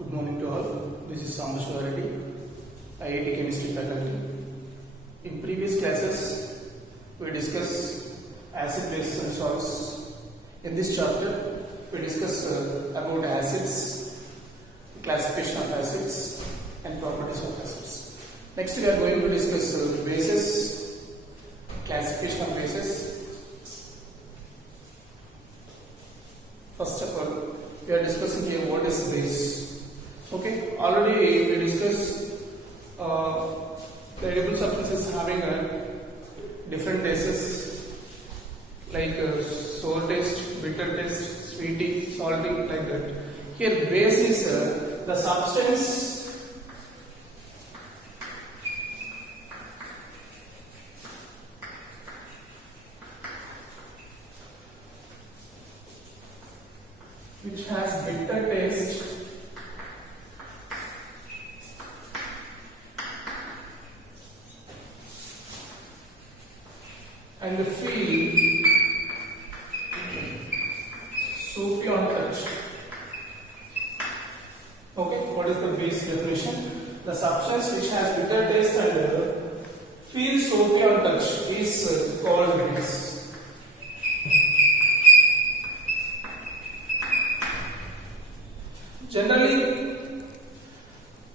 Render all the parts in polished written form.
Good morning to all. This is Samashwar Reddy, IIT Chemistry faculty. In previous classes, we discussed acid, bases and salts. In this chapter, we discuss about acids, classification of acids and properties of acids. Next, we are going to discuss bases, classification of bases. First of all, we are discussing here what is base. Okay, already we discussed the edible substances having different tastes like sour taste, bitter taste, sweety, salty, like that. Here base is the substance which has bitter taste and feel soapy on touch. Okay, what is the base definition? The substance which has bitter taste and feels soapy on touch is called base. Generally,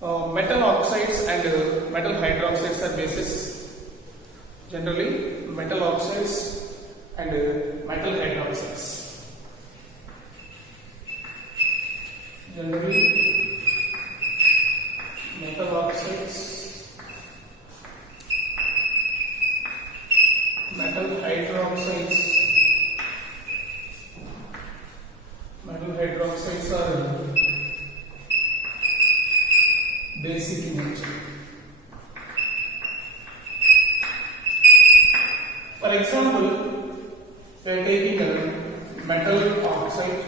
metal oxides and metal hydroxides are bases. Generally, metal oxides and metal hydroxides. Generally, metal oxides, metal hydroxides. Metal hydroxides are basic in nature. For example, we are taking a metal oxide.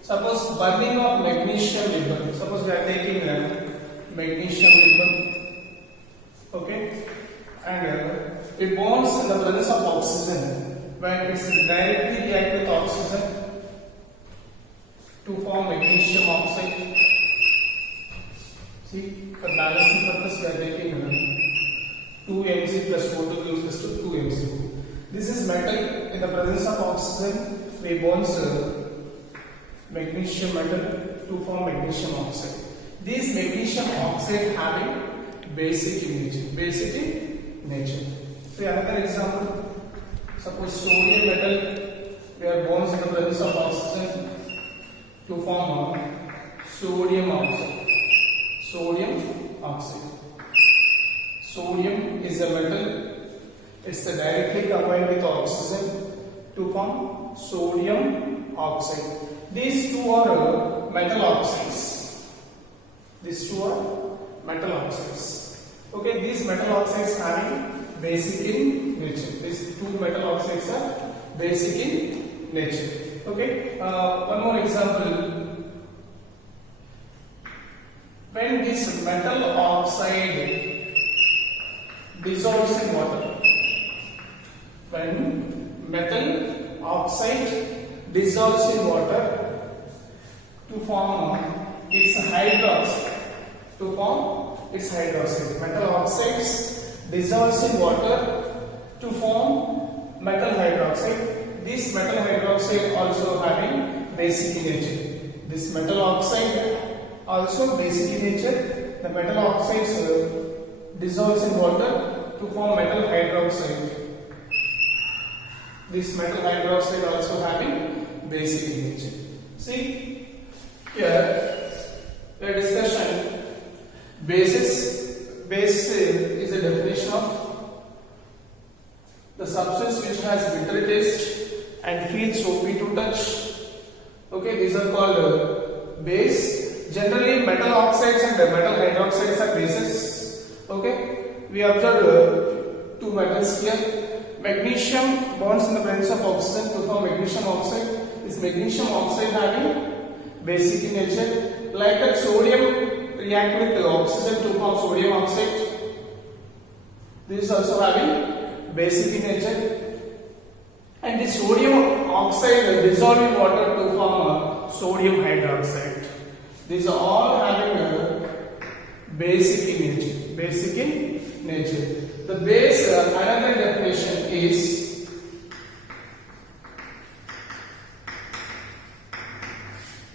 Suppose burning of magnesium ribbon. Suppose we are taking a magnesium ribbon. Okay, and it bonds in the presence of oxygen. When it is directly react with oxygen to form magnesium oxide. See, for balancing purpose, we are taking 2Mg plus O2 gives us to 2Mg. This is metal in the presence of oxygen. We bonds magnesium metal to form magnesium oxide. These magnesium oxide having basic in nature. Basic in nature. So another example. Suppose sodium metal. We are bonds in the presence of oxygen to form sodium oxide. Sodium oxide. Sodium is a metal. It's directly combined with oxygen to form sodium oxide. These two are metal oxides. These two are metal oxides. Okay, these metal oxides having basic in nature. These two metal oxides are basic in nature. Okay, one more example. When this metal oxide dissolves in water. When metal oxide dissolves in water to form its hydroxide. To form its hydroxide. Metal oxides dissolves in water to form metal hydroxide. This metal hydroxide also having basic in nature. This metal oxide also basic in nature. The metal oxides dissolves in water to form metal hydroxide. This metal hydroxide also having basic in nature. See here the discussion bases. Base is a definition of the substance which has bitter taste and feels soapy to touch. Okay, these are called base. Generally, metal oxides and metal hydroxides are bases. Okay, we observe two metals here. Magnesium bonds in the presence of oxygen to form magnesium oxide. This magnesium oxide having basic in nature. Like that, sodium react with oxygen to form sodium oxide. This is also having basic in nature. And the sodium oxide dissolve in water to form sodium hydroxide. These are all having basic in nature. Basic in nature. The base, another definition is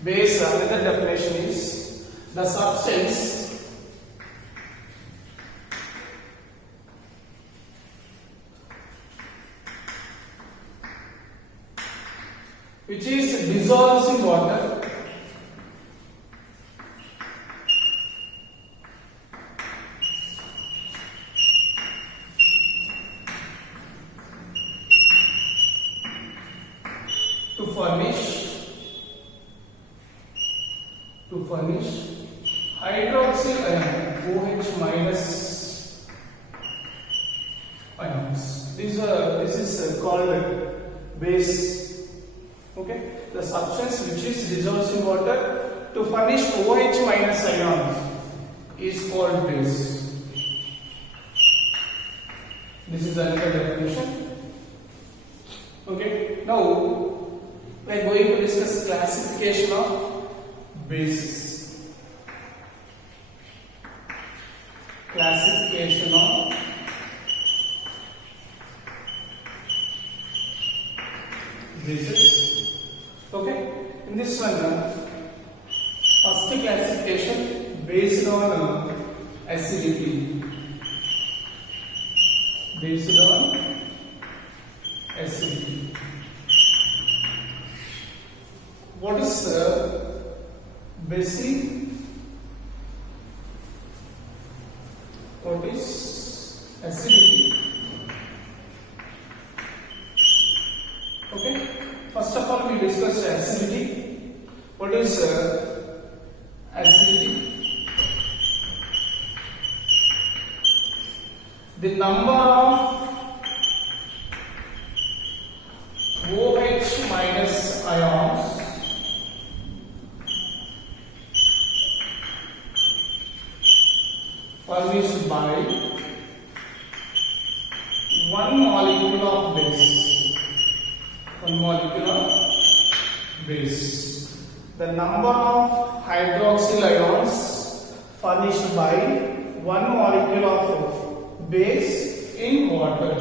base. Another definition is the substance which is dissolves in water to furnish hydroxyl ion OH minus ions. This is called base. Okay, the substance which is dissolves in water to furnish OH minus ions is called base. This is another definition. Okay, now we are going to discuss classification of bases. Classification of bases. Okay, in this one, first classification based on acidity. Based on acidity. What is basic? What is acidity? Okay, first of all we discuss acidity. What is acidity? The number of OH minus ions furnished by one molecule of base. One molecule of base. The number of hydroxyl ions furnished by one molecule of base in water.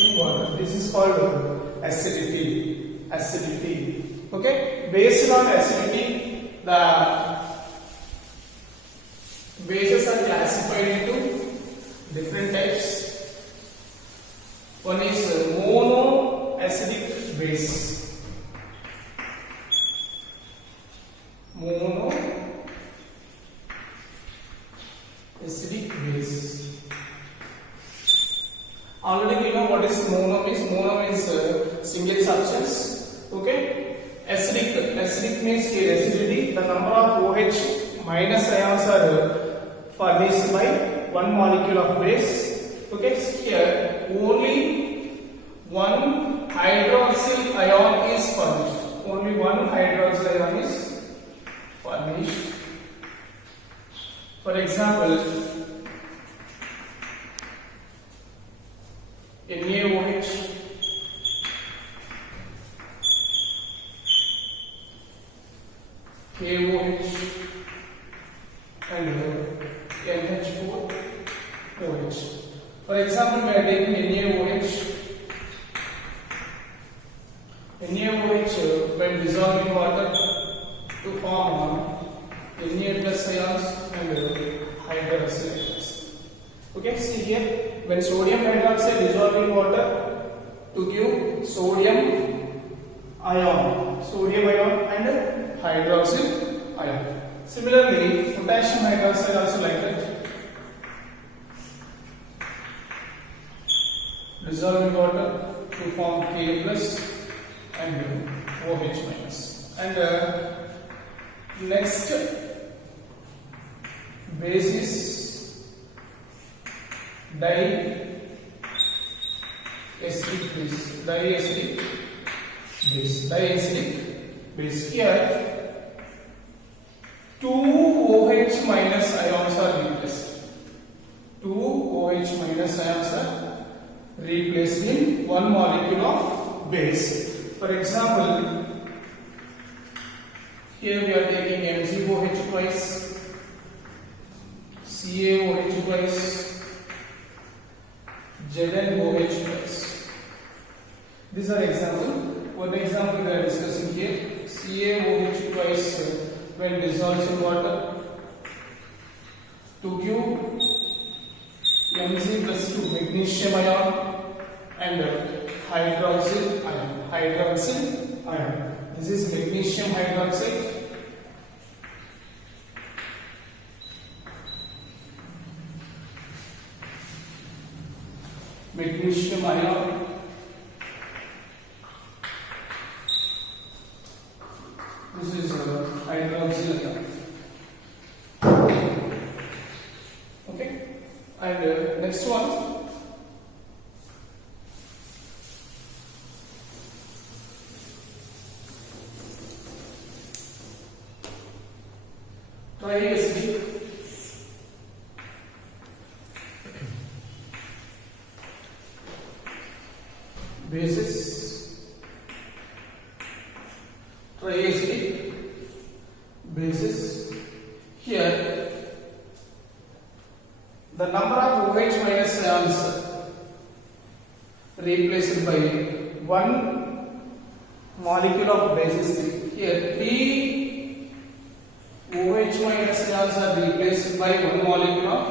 In water. This is called acidity. Acidity. Okay. Based on acidity, the bases are classified into different types. One is monoacidic base. Monoacidic base. Already we know what is mono means. Mono means singlet substance. Okay. Acidic means acidity. The number of OH minus ions are furnished by one molecule of base. Okay, here only one hydroxyl ion is furnished. Only one hydroxyl ion is furnished. For example, NaOH, KOH, and NH4OH. For example, we are taking NaOH. NaOH, when dissolved in water, to form Na plus ions and hydroxyl ions. Okay, see here, when sodium hydroxide dissolved in water to give sodium ion and hydroxyl ion. Similarly, potassium hydroxide also like that. Dissolve in water to form K plus and OH minus. And next base is diacidic base. Here 2 OH minus ions are replaced. 2 OH minus ions are replaced in one molecule of base. For example, here we are taking MgOH twice. CaOH twice, ZnOH twice. These are example. One example we are discussing here. CaOH twice when dissolved in water to give Mg plus 2 magnesium ion and hydroxyl ion. This is magnesium hydroxide. Magnesium ion. This is hydroxyl ion. Okay, and next one. Triacidic bases. Triacidic bases. Here, the number of OH minus ions replaced by one molecule of basis 3. Here, 3 OH minus ions are replaced by one molecule of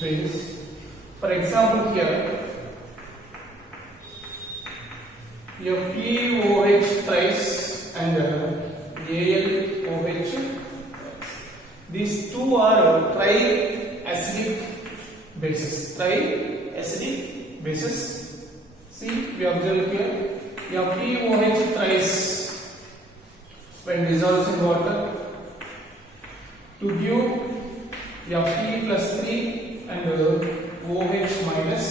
base. For example, here you have POH thrice and ALOH. These two are triacidic bases. Triacidic bases. See, we observe here. You have POH thrice when dissolved in water to give you have P plus 3 and OH minus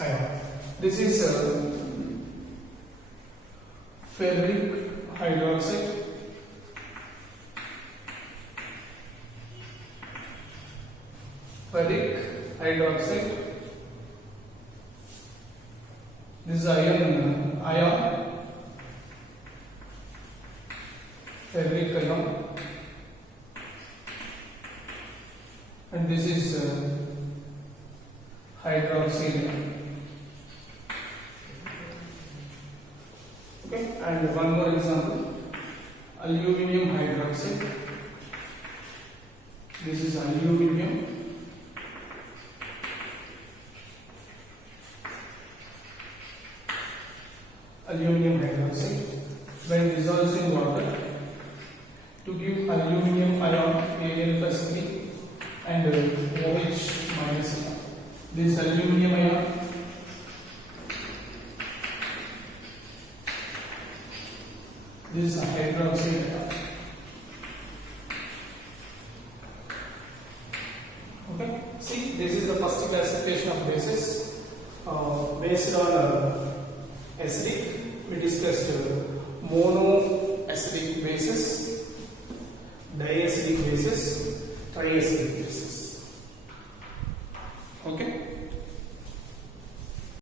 ion. This is ferric hydroxide. Ferric hydroxide. This is ion. Ferric ion. And this is hydroxyl. Okay, and one more example, aluminium hydroxide. This is aluminium. Aluminium hydroxide when dissolved in water to give aluminium ion Al plus 3 and OH minus ion. This aluminium ion. This is hydroxide ion.